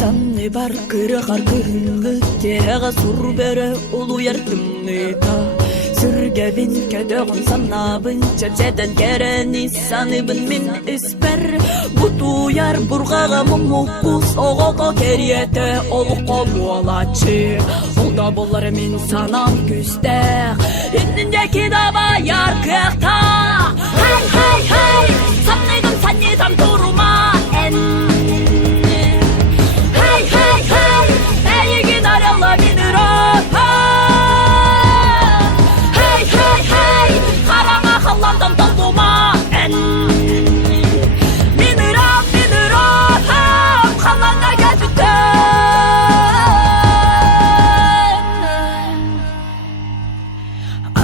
Sanni бар кырыгар күнгү Тега сур бере улу яртымныта Сүргебин көдөгүн санабын Чепчеден керени саныбын мен испер Бутуяр бургага мумукус Огого кериете олуко буалачы Олда болар мен санам күстек Үндүндеки даба яркыкта Хай хай хай Санныгым саннидам турума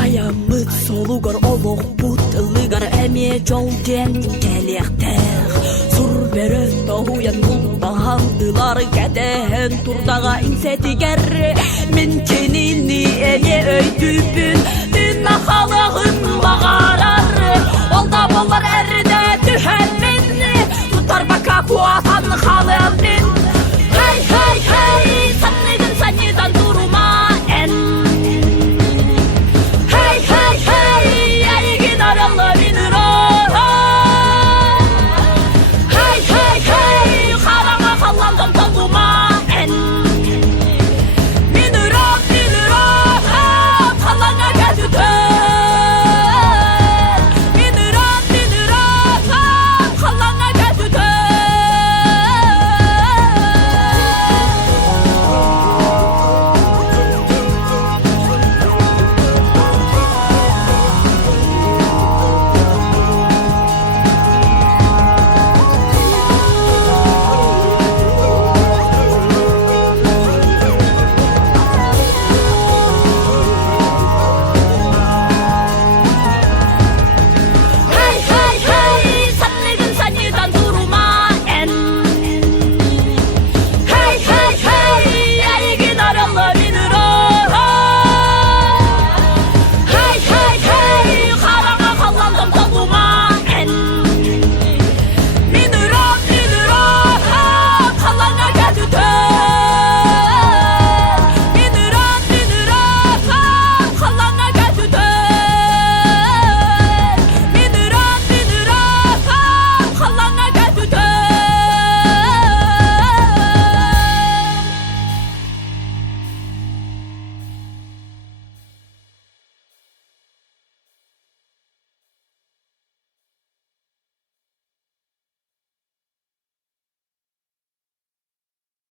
Аямыт солугар олуг бут ылыгар эме жолден келектер Сур бере тоуян мулбаһандылар кәдәһен турдага инсетигер Мен кенини эне өйтүпүн Дүн халыгын багарар Олда болар әрде түһәммен Тутар бака куатан халы